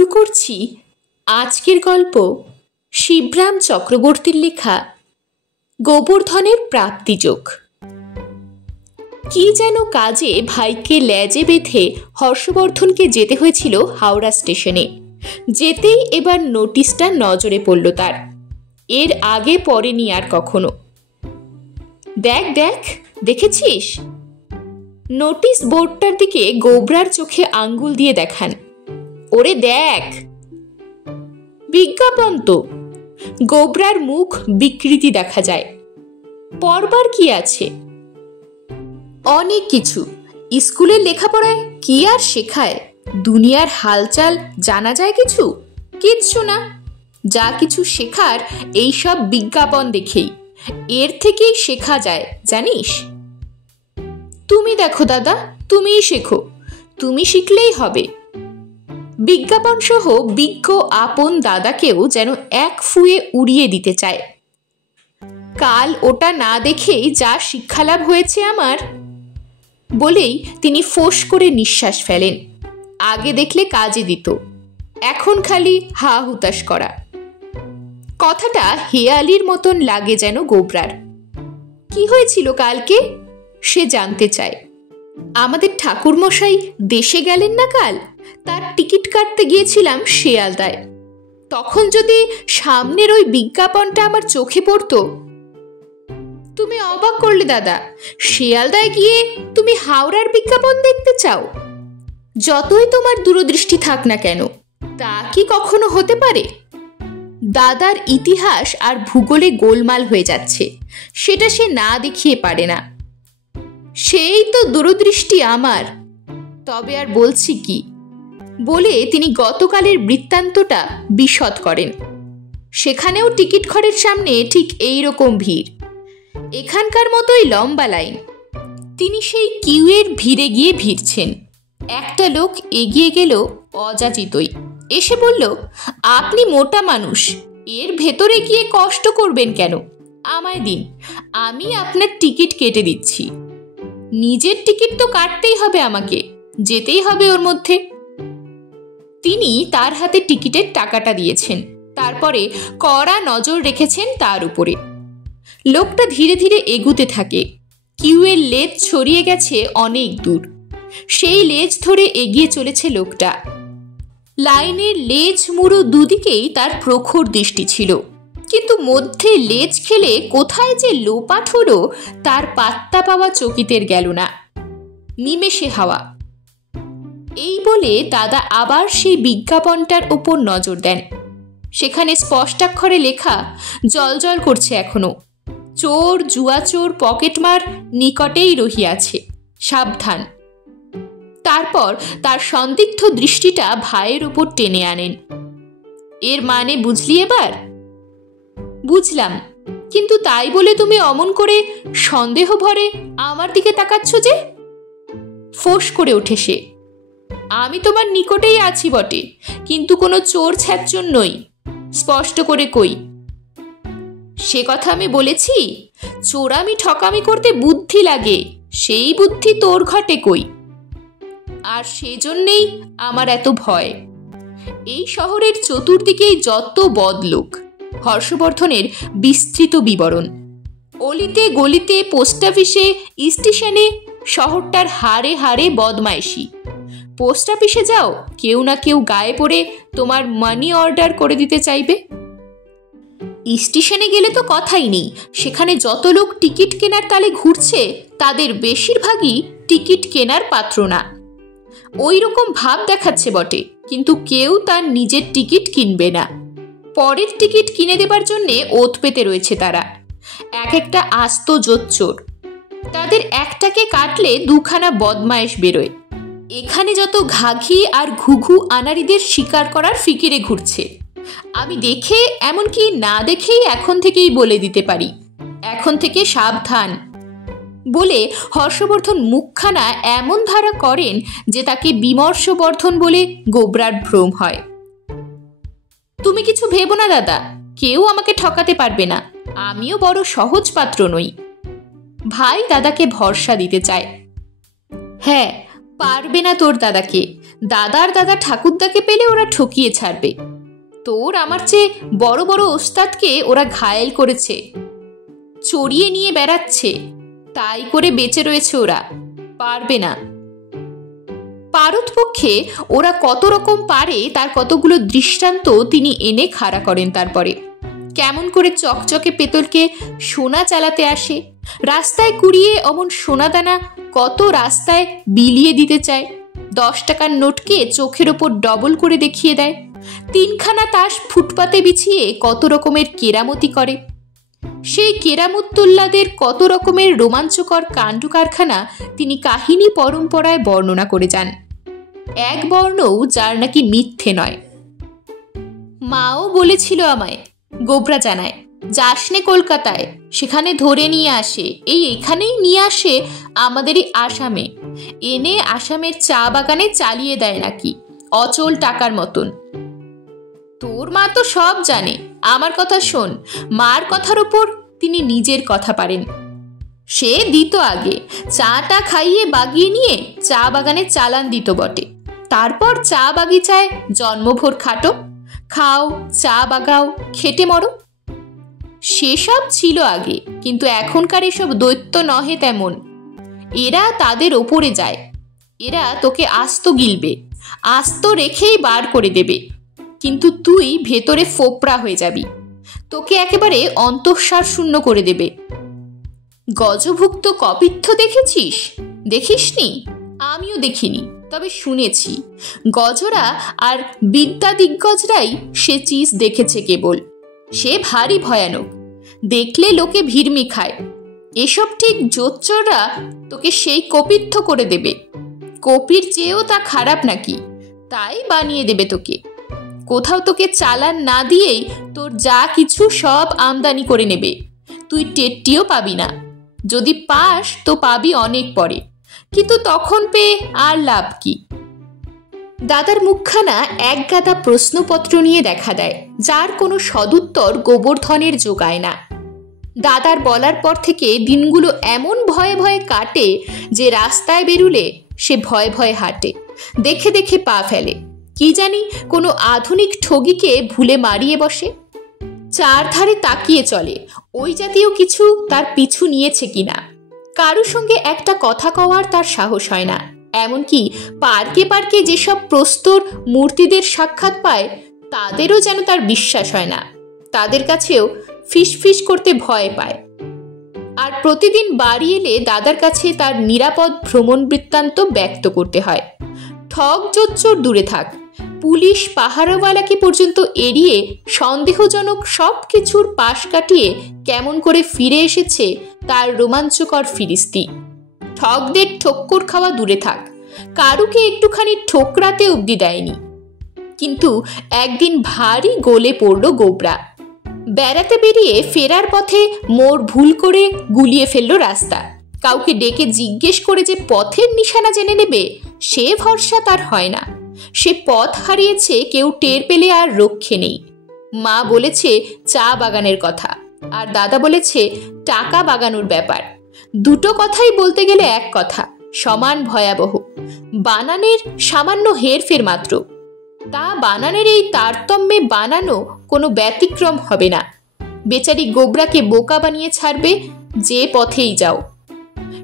শুরু করছি আজকের গল্প শিবরাম চক্রবর্তীর লেখা গোবর্ধনের প্রাপ্তিযোগ। কি যেন কাজে ভাইকে লেজে বেঁধে হর্ষবর্ধনকে যেতে হয়েছিল হাওড়া স্টেশনে। যেতেই এবার নোটিশটা নজরে পড়ল তার। এর আগে পড়েনি আর কখনো। দেখ দেখ, দেখেছিস? নোটিশ বোর্ডটার দিকে গোবরার চোখে আঙ্গুল দিয়ে দেখান। ওরে দেখ, বিজ্ঞাপন তো। গোবরার মুখ বিকৃতি দেখা যায়। পড়বার কি আছে? অনেক কিছু। স্কুলের লেখাপড়ায় কি আর শেখায়? দুনিয়ার হালচাল জানা যায় কিছু? কিচ্ছু না। যা কিছু শেখার এইসব বিজ্ঞাপন দেখেই। এর থেকেই শেখা যায়, জানিস? তুমি দেখো দাদা, তুমিই শেখো। তুমি শিখলেই হবে। বিজ্ঞাপন সহ বিজ্ঞ আপন দাদাকেও যেন এক ফুয়ে উড়িয়ে দিতে চায়। কাল ওটা না দেখেই যা শিক্ষালাভ হয়েছে আমার, বলেই তিনি ফোঁস করে নিঃশ্বাস ফেলেন। আগে দেখলে কাজে দিত, এখন খালি হা হুতাশ করা। কথাটা হেয়ালির মতন লাগে যেন গোবরার। কি হয়েছিল কালকে? সে জানতে চায়। আমাদের ঠাকুরমশাই দেশে গেলেন না কাল, তার টিকিট কাটতে গিয়েছিলাম শিয়ালদায়। তখন যদি সামনের ওই বিজ্ঞাপনটা আমার চোখে পড়তো। তুমি অবাক করলে দাদা। শিয়ালদায় গিয়ে তুমি হাওড়ার বিজ্ঞাপন দেখতে চাও? যতই তোমার দূরদৃষ্টি থাক না কেন, তা কি কখনো হতে পারে? দাদার ইতিহাস আর ভূগোলে গোলমাল হয়ে যাচ্ছে, সেটা সে না দেখিয়ে পারে না। সেই তো দূরদৃষ্টি আমার। তবে আর বলছি কি, বলে তিনি গতকালের বৃত্তান্তটা বিশদ করেন। সেখানেও টিকিট ঘরের সামনে ঠিক এই রকম ভিড়, এখানকার মতোই লম্বা লাইন। তিনি সেই কিউয়ের ভিড়ে গিয়ে ভিড়ছেন। একটা লোক এগিয়ে গেল অযাচিতই, এসে বলল, আপনি মোটা মানুষ, এর ভেতরে গিয়ে কষ্ট করবেন কেন? আমায় দিন, আমি আপনার টিকিট কেটে দিচ্ছি। নিজের টিকিট তো কাটতেই হবে আমাকে, যেতেই হবে ওর মধ্যে। তিনি তার হাতে টিকিটের টাকাটা দিয়েছেন, তারপরে কড়া নজর রেখেছেন তার উপরে। লোকটা ধীরে ধীরে এগুতে থাকে। কিউয়ের লেজ ছড়িয়ে গেছে অনেক দূর। সেই লেজ ধরে এগিয়ে চলেছে লোকটা। লাইনের লেজ মুড়ো দুদিকেই তার প্রখর দৃষ্টি ছিল, কিন্তু মধ্যে লেজ খেলে কোথায় যে লোপাট হলো তার পাত্তা পাওয়া চকিতের গেল না। নিমেষে হাওয়া। এই বলে দাদা আবার সেই বিজ্ঞাপনটার উপর নজর দেন। সেখানে স্পষ্টাক্ষরে লেখা জলজল করছে এখনো, চোর জুয়াচোর পকেটমার নিকটেই রহিয়াছে, সাবধান। তারপর তার সন্দিগ্ধ দৃষ্টিটা ভাইয়ের উপর টেনে আনেন। এর মানে বুঝলি এবার? বুঝলাম, কিন্তু তাই বলে তুমি অমন করে সন্দেহ ভরে আমার দিকে তাকাচ্ছ যে? ফোঁস করে ওঠে সে। আমি তোমার নিকটেই আছি বটে, কিন্তু কোনো চোর ছ্যাচ্চর নই। স্পষ্ট করে কই। সে কথা আমি বলেছি। চোরামি ঠকামি করতে বুদ্ধি লাগে, সেই বুদ্ধি তোর ঘটে কই। আর সেজন্যেই আমার এত ভয়। এই শহরের চতুর্দিকেই যত বদলোক। হর্ষবর্ধনের বিস্তৃত বিবরণ। অলিতে গলিতে, পোস্ট অফিসে, স্টেশনে শহরটার হাড়ে হাড়ে বদমাইশি। পোস্ট অফিসে যাও, কেউ না কেউ গায়ে পড়ে তোমার মানি অর্ডার করে দিতে চাইবে। স্টেশনে গেলে তো কথাই নেই। সেখানে যত লোক টিকিট কেনার তালে ঘুরছে, তাদের বেশিরভাগই টিকিট কেনার পাত্র না। ওই রকম ভাব দেখাচ্ছে বটে, কিন্তু কেউ তার নিজের টিকিট কিনবে না। পরের টিকিট কিনে দেবার জন্যে ওত পেতে রয়েছে তারা। এক একটা আস্ত জোচ্চোর। তাদের একটাকে কাটলে দুখানা বদমায়েশ বেরোয়। এখানে যত ঘাঘি আর ঘুঘু আনাড়িদের শিকার করার ফিকিরে ঘুরছে। আমি দেখে, এমনকি না দেখেই এখন থেকেই বলে দিতে পারি, এখন থেকে সাবধান। বলে হর্ষবর্ধন মুখখানা এমন ধারা করেন যে তাকে বিমর্ষবর্ধন বলে গোবরার ভ্রম হয়। তুমি কিছু ভেবো না দাদা, কেউ আমাকে ঠকাতে পারবে না। আমিও বড় সহজ পাত্র নই। ভাই দাদাকে ভরসা দিতে চায়। হ্যাঁ, পারবে না তোর দাদাকে। দাদার দাদা ঠাকুরদাকে পেলে ওরা ঠকিয়ে ছাড়বে। তোর আমার চেয়ে বড় বড় ওস্তাদকে ওরা ঘায়েল করেছে, চড়িয়ে নিয়ে বেড়াচ্ছে, তাই করে বেঁচে রয়েছে ওরা, পারবে না। পারতপক্ষে ওরা কত রকম পারে তার কতগুলো দৃষ্টান্ত তিনি এনে খাড়া করেন। তারপরে কেমন করে চকচকে পেতলকে সোনা চালাতে আসে, রাস্তায় কুড়িয়ে অমন সোনাদানা কত রাস্তায় বিলিয়ে দিতে চায়, 10 টাকার নোটকে চোখের ওপর ডবল করে দেখিয়ে দেয়, 3খানা তাস ফুটপাতে বিছিয়ে কত রকমের কেরামতি করে। সেই কেরামতুল্লাদের কত রকমের রোমাঞ্চকর কাণ্ড কারখানা তিনি কাহিনী পরম্পরায় বর্ণনা করে যান, এক বর্ণও যার নাকি মিথ্যে নয়। মাও বলেছিল আমায়, গোবরা জানায়, যাসনে কলকাতায়, সেখানে ধরে নিয়ে আসে, এখানেই নিয়ে আসে আমাদেরই আসামে, এনে আসামের চা বাগানে চালিয়ে দেয় নাকি অচল টাকার মতন। তোর মা তো সব জানে, আমার কথা শোন। মার কথার উপর তিনি নিজের কথা পারেন। সে দিত আগে, চাটা খাইয়ে বাগিয়ে নিয়ে চা বাগানে চালান দিত বটে, তারপর চা বাগিচায় জন্মভর খাটো, খাও, চা বাগাও, খেটে মরো। সেসব ছিল আগে, কিন্তু এখনকার এসব দৈত্য নহে তেমন। এরা তাদের ওপরে যায়, এরা তোকে আস্ত গিলবে, আস্ত রেখেই বার করে দেবে, কিন্তু তুই ভেতরে ফোপড়া হয়ে যাবি, তোকে একেবারে অন্তঃসার শূন্য করে দেবে। গজভুক্ত কপিত্থ দেখেছিস? দেখিসনি? আমিও দেখিনি, তবে শুনেছি। গজরা আর বিদ্যা দিগ্গজরাই সে চিজ দেখেছে কেবল। সে ভারী ভয়ানক, দেখলে লোকে ভিড়মি খায়। এসব ঠিক জোচ্চররা তোকে সেই কপিত্থ করে দেবে, কপির চেয়েও তা খারাপ নাকি, তাই বানিয়ে দেবে তোকে। কোথাও তোকে চালান না দিয়েই তোর যা কিছু সব আমদানি করে নেবে, তুই টেটটিও পাবি না। যদি পাস তো পাবি অনেক পরে, কিন্তু তখন পেয়ে আর লাভ কি? দাদার মুখখানা এক গাদা প্রশ্নপত্র নিয়ে দেখা দেয়, যার কোনো সদুত্তর গোবর্ধনের জোগায় না। দাদার বলার পর থেকে দিনগুলো এমন ভয়ে ভয়ে কাটে যে রাস্তায় বেরুলে সে ভয়ে ভয়ে হাঁটে, দেখে দেখে পা ফেলে, কি জানি কোনো আধুনিক ঠগিকে ভুলে মারিয়ে বসে। চারধারে তাকিয়ে চলে ওই জাতীয় কিছু তার পিছু নিয়েছে কিনা। কারোর সঙ্গে একটা কথা কওয়ার তার সাহস হয় না। এমনকি পার্কে পার্কে যেসব প্রস্তর মূর্তিদের সাক্ষাৎ পায় তাদেরও যেন তার বিশ্বাস হয় না, তাদের কাছেও ফিসফিস করতে ভয় পায়। আর প্রতিদিন বাড়ি এলে দাদার কাছে তার নিরাপদ ভ্রমণ বৃত্তান্ত ব্যক্ত করতে হয়। ঠগ জোচ্চর দূরে থাক, পুলিশ পাহারাওয়ালাকে পর্যন্ত এড়িয়ে সন্দেহজনক সব কিছুর পাশ কাটিয়ে কেমন করে ফিরে এসেছে তার রোমাঞ্চকর ফিরিস্তি। ঠগদের ঠক্কর খাওয়া দূরে থাক, কারুকে একটুখানি ঠোকরাতে অবধি দেয়নি। কিন্তু একদিন ভারী গলে পড়ল গোবরা। বেড়াতে বেরিয়ে ফেরার পথে মোড় ভুল করে গুলিয়ে ফেলল রাস্তা। কাউকে ডেকে জিজ্ঞেস করে যে পথের নিশানা জেনে নেবে সে ভরসা তার হয় না। সে পথ হারিয়েছে, কেউ টের পেলে আর রক্ষে নেই। মা বলেছে চা বাগানের কথা, আর দাদা বলেছে টাকা বাগানোর ব্যাপার। দুটো কথাই বলতে গেলে এক কথা, সমান ভয়াবহ। বানানের সামান্য হেরফের মাত্র, তা বানানের এই তারতম্যে বানানো কোনো ব্যতিক্রম হবে না। বেচারি গোবরাকে বোকা বানিয়ে ছাড়বে যে পথেই যাও।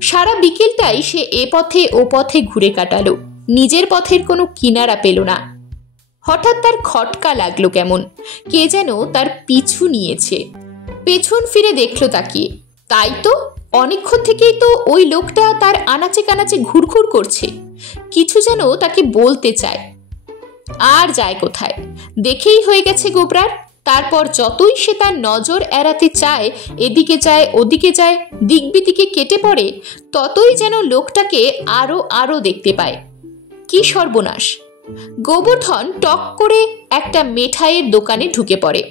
সারা বিকেলটাই সে এ পথে ও পথে ঘুরে কাটালো, নিজের পথের কোনো কিনারা পেল না। হঠাৎ তার খটকা লাগলো, কেমন কে যেন তার পিছু নিয়েছে। পেছন ফিরে দেখলো তাকিয়ে, তাই তো অনেকক্ষণ থেকেই তো ওই লোকটা তার আনাচে কানাচে ঘুরঘুর করছে, কিছু যেন তাকে বলতে চায়। আর যায় কোথায়, দেখেই হয়ে গেছে গোবরার। তারপর যতই সে তার নজর এড়াতে চায়, এদিকে যায় ওদিকে যায়, দিকবিদিকে কেটে পড়ে, ততই যেন লোকটাকে আরো আরো দেখতে পায়। কি সর্বনাশ! গোবর্ধন টক করে একটা মেঠাইয়ের দোকানে ঢুকে পড়ে।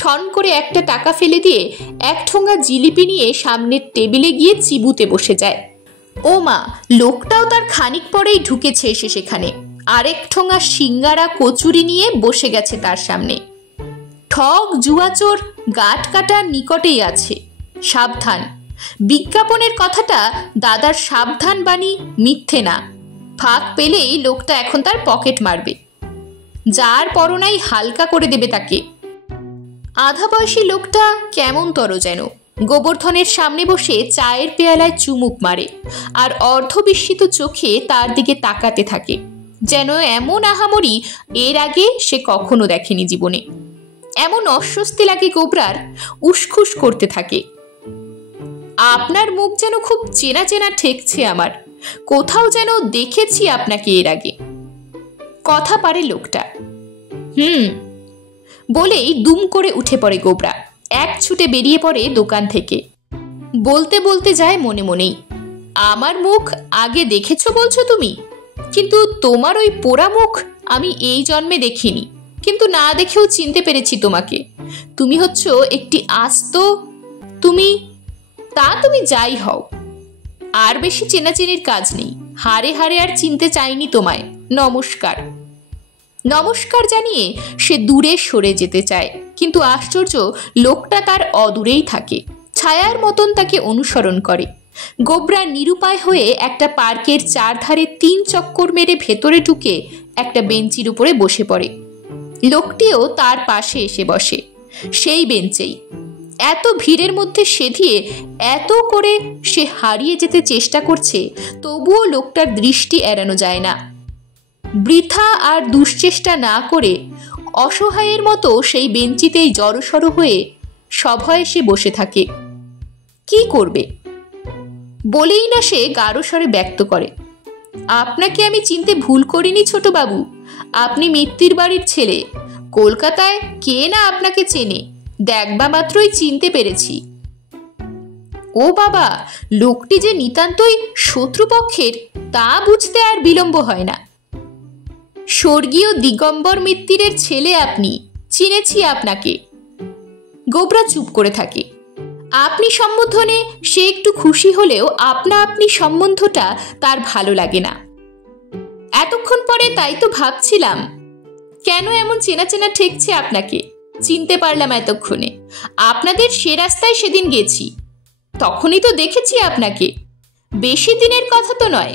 ঠন করে একটা টাকা ফেলে দিয়ে এক ঠোঙা জিলিপি নিয়ে সামনের টেবিলে গিয়ে চিবুতে বসে যায়। ও মা, লোকটাও তার খানিক পরেই ঢুকেছে এসে সেখানে, আরেক ঠোঙা সিঙ্গারা কচুরি নিয়ে বসে গেছে তার সামনে। ঠগ জুয়াচোর গাঁট কাটার নিকটেই আছে, সাবধান। বিজ্ঞাপনের কথাটা দাদার সাবধান বাণী মিথ্যে না। ফাঁক পেলেই লোকটা এখন তার পকেট মারবে, যার পরনাই হালকা করে দেবে তাকে। আধা বয়সী লোকটা কেমন তর যেন গোবর্ধনের সামনে বসে চায়ের পেয়ালায় চুমুক মারে আর অর্ধবিস্মিত চোখে তার দিকে তাকাতে থাকে, যেন এমন আহামরি এর আগে সে কখনো দেখেনি জীবনে। এমন অস্বস্তি লাগে গোবরার, উসখুস করতে থাকে। আপনার মুখ যেন খুব চেনা চেনা ঠেকছে আমার, কোথাও যেন দেখেছি আপনাকে এর আগে। কথা পারে লোকটা। বলেই দুম করে উঠে পড়ে গোবরা, এক ছুটে বেরিয়ে পড়ে দোকান থেকে। বলতে বলতে যায় মনে মনেই, আমার মুখ আগে দেখেছো বলছো তুমি, কিন্তু তোমার ওই পোড়া মুখ আমি এই জন্মে দেখিনি, কিন্তু না দেখেও চিনতে পেরেছি তোমাকে। তুমি হচ্ছ একটি আস্ত, তুমি যাই হও, আর বেশি চেনাচেনির কাজ নেই। হারে হারে আর চিনতে চাইনি তোমায়। নমস্কার। নমস্কার জানিয়ে সে দূরে সরে যেতে চায়, কিন্তু আশ্চর্য, লোকটা তার অদূরেই থাকে, ছায়ার মতন তাকে অনুসরণ করে। গোবরা নিরুপায় হয়ে একটা পার্কের চারধারে 3 চক্কর মেরে ভেতরে ঢুকে একটা বেঞ্চির উপরে বসে পড়ে। লোকটিও তার পাশে এসে বসে, সেই বেঞ্চেই। এত ভিড়ের মধ্যে সেধিয়ে এত করে সে হারিয়ে যেতে চেষ্টা করছে, তবুও লোকটার দৃষ্টি এড়ানো যায় না। বৃথা আর দুশ্চেষ্টা না করে অসহায়ের মতো সেই বেঞ্চিতেই জড়সড় হয়ে সভয়ে সে বসে থাকে। কি করবে বলেই না সে গাঢ় স্বরে ব্যক্ত করে, আপনাকে আমি চিনতে ভুল করিনি ছোটবাবু। আপনি মিত্তির বাড়ির ছেলে। কলকাতায় কে না আপনাকে চেনে, দেখবা মাত্রই চিনতে পেরেছি। ও বাবা, লোকটি যে নিতান্তই শত্রুপক্ষের তা বুঝতে আর বিলম্ব হয় না। স্বর্গীয় দিগম্বর মিত্তিরের ছেলে আপনি, চিনেছি আপনাকে। গোবরা চুপ করে থাকে। আপনি সম্বোধনে সে একটু খুশি হলেও আপনি সম্বন্ধটা তার ভালো লাগে না। এতক্ষণ পরে তাই তো ভাবছিলাম, কেন এমন চেনা চেনা ঠেকছে আপনাকে। চিনতে পারলাম এতক্ষণে। আপনাদের সে রাস্তায় সেদিন গেছি, তখনই তো দেখেছি আপনাকে। বেশি দিনের কথা তো নয়।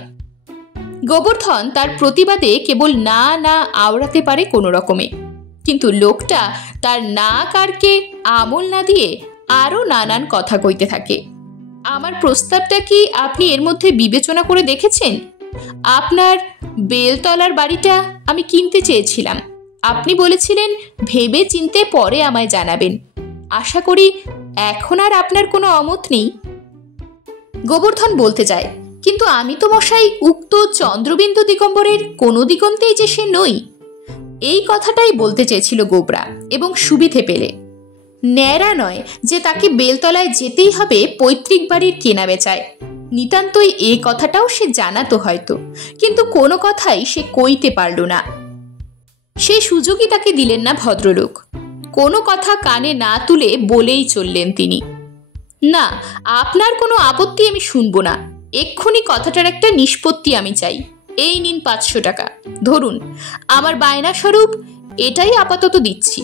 গোবর্ধন তার প্রতিবাদে কেবল না না আওড়াতে পারে কোনো রকমে, কিন্তু লোকটা তার না কারকে আমল না দিয়ে আরো নানান কথা কইতে থাকে। আমার প্রস্তাবটা কি আপনি এর মধ্যে বিবেচনা করে দেখেছেন? আপনার বেলতলার বাড়িটা আমি কিনতে চেয়েছিলাম। আপনি বলেছিলেন ভেবে চিনতে পরে আমায় জানাবেন। আশা করি এখন আর আপনার কোনো অমত নেই। গোবর্ধন বলতে যায়, কিন্তু আমি তো মশাই উক্ত চন্দ্রবিন্দু দিগম্বরের কোনো দিগন্তেই যে সে নই। এই কথাটাই বলতে চেয়েছিল গোবরা, এবং সুবিধে পেলে। ন্যাড়া নয় যে তাকে বেলতলায় যেতেই হবে পৈতৃক বাড়ির কেনা বেচায়। নিতান্তই এই কথাটাও সে জানাতো হয়তো, কিন্তু কোনো কথাই সে কইতে পারল না। সে সুযোগই তাকে দিলেন না ভদ্রলোক। কোনো কথা কানে না তুলে বলেই চললেন তিনি, না, আপনার কোনো আপত্তি আমি শুনবো না। এক্ষুনি কথাটার একটা নিষ্পত্তি আমি চাই। এই নিন 500 টাকা, ধরুন আমার বায়না স্বরূপ, এটাই আপাতত দিচ্ছি।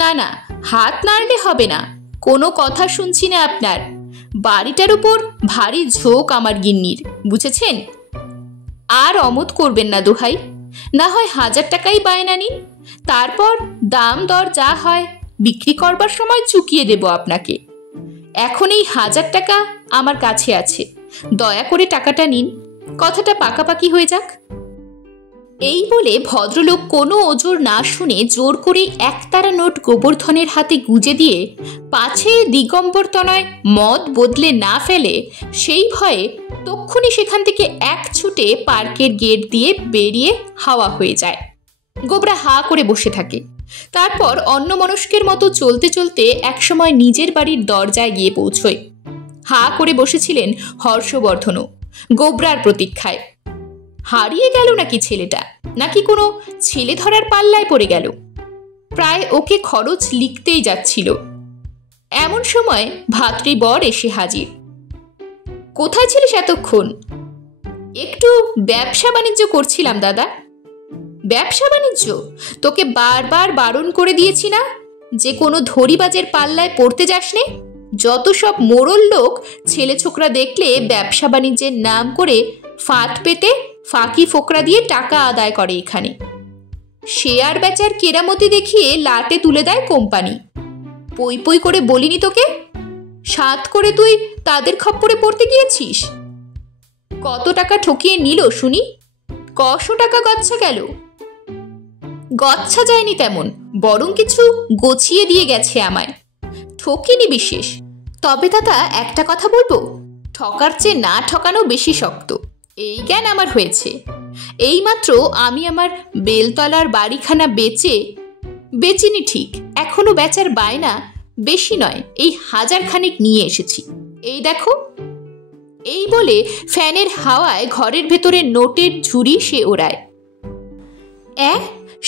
না না, হাত নাড়লে হবে না। কোনো কথা শুনছি না আপনার। বাড়িটার উপর ভারী ঝোঁক আমার গিন্নির, বুঝেছেন? আর অমত করবেন না দোহাই। না হয় 1000 টাকাই বায়না নিন, তারপর দাম দর যা হয় বিক্রি করবার সময় চুকিয়ে দেব আপনাকে। এখন এই 1000 টাকা আমার কাছে আছে, দয়া করে টাকাটা নিন। কথাটা পাকাপাকি হয়ে যাক। এই বলে ভদ্রলোক কোনো ওজোর না শুনে জোর করে 1 টাকা নোট গোবর্ধনের হাতে গুজে দিয়ে, পাছে দিগম্বর তনয় মদ বদলে না ফেলে সেই ভয়ে তক্ষুনি সেখান থেকে এক ছুটে পার্কের গেট দিয়ে বেরিয়ে হাওয়া হয়ে যায়। গোবরা হা করে বসে থাকে। তারপর অন্যমনস্কের মতো চলতে চলতে একসময় নিজের বাড়ির দরজায় গিয়ে পৌঁছয়। হা করে বসেছিলেন হর্ষবর্ধনও, গোবরার প্রতীক্ষায়। হারিয়ে গেল নাকি ছেলেটা, নাকি কোনো ছেলে ধরার পাল্লায় পড়ে গেল? প্রায় ওকে খরচ লিখতেই যাচ্ছিল। এমন সময় ভাতৃবর এসে হাজির। কোথায় ছিলিস এতক্ষণ? একটু ব্যবসা বাণিজ্য করছিলাম দাদা। ব্যবসা বাণিজ্য? তোকে বারবার বারণ করে দিয়েছি না যে কোনো ধরিবাজের পাল্লায় পড়তে যাসনে? যত সব মোড়ল লোক ছেলে ছোকরা দেখলে ব্যবসা বাণিজ্যের নাম করে ফাঁদ পেতে ফাঁকি ফোকরা দিয়ে টাকা আদায় করে এখানে। শেয়ার বেচার কেরামতি দেখিয়ে লাটে তুলে দেয় কোম্পানি। পই পই করে বলিনি তোকে? সাত করে তুই তাদের খপ্পরে পড়তে গিয়েছিস। কত টাকা ঠকিয়ে নিল শুনি? কশো টাকা গচ্ছা গেল? গচ্ছা যায়নি তেমন, বরং কিছু গছিয়ে দিয়ে গেছে আমায়। ঠকিনি বিশেষ। তবে দাদা একটা কথা বলবো, ঠকার চেয়ে না ঠকানো বেশি শক্ত, এই জ্ঞান আমার হয়েছে। এইমাত্র আমি আমার বেলতলার বাড়িখানা বেচিনি ঠিক, এখনো বেচার বায়না বেশি নয়, এই 1000 খানেক নিয়ে এসেছি। এই দেখো। এই বলে ফ্যানের হাওয়ায় ঘরের ভেতরে নোটের ঝুড়ি সে ওড়ায়।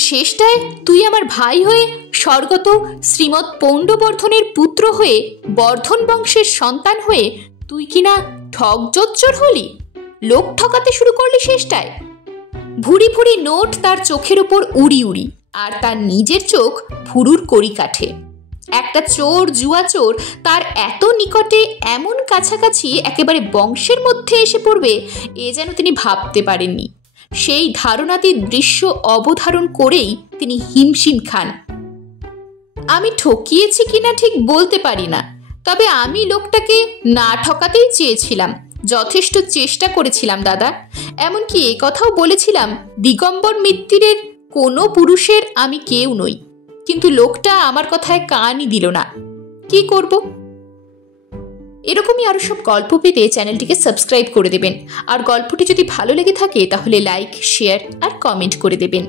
শেষটায় তুই আমার ভাই হয়ে, স্বর্গত শ্রীমৎ পৌণ্ডবর্ধনের পুত্র হয়ে, বর্ধন বংশের সন্তান হয়ে তুই কিনা ঠকজোচ্চর হলি, লোক ঠকাতে শুরু করলি শেষটায়। ভুরি ভুরি নোট তার চোখের উপর উড়ি উড়ি, আর তার নিজের চোখ ভুরুর কড়ি কাঠে। একটা চোর, জুয়া চোর তার এত নিকটে, এমন কাছাকাছি, একেবারে বংশের মধ্যে এসে পড়বে, এ যেন তিনি ভাবতে পারেননি। সেই ধারণাতীত দৃশ্য অবধারণ করেই তিনি হিমশিম খান। আমি ঠকিয়েছি কিনা ঠিক বলতে পারি না, তবে আমি লোকটাকে না ঠকাতেই চেয়েছিলাম, যথেষ্ট চেষ্টা করেছিলাম দাদা। এমনকি এ কথাও বলেছিলাম, দিগম্বর মিত্তিরের কোনো পুরুষের আমি কেউ নই। কিন্তু লোকটা আমার কথায় কানই দিল না। কি করব? এরকমই আরো সব গল্প পেতে চ্যানেলটিকে সাবস্ক্রাইব করে দেবেন। আর গল্পটি যদি ভালো লেগে থাকে তাহলে লাইক, শেয়ার আর কমেন্ট করে দেবেন।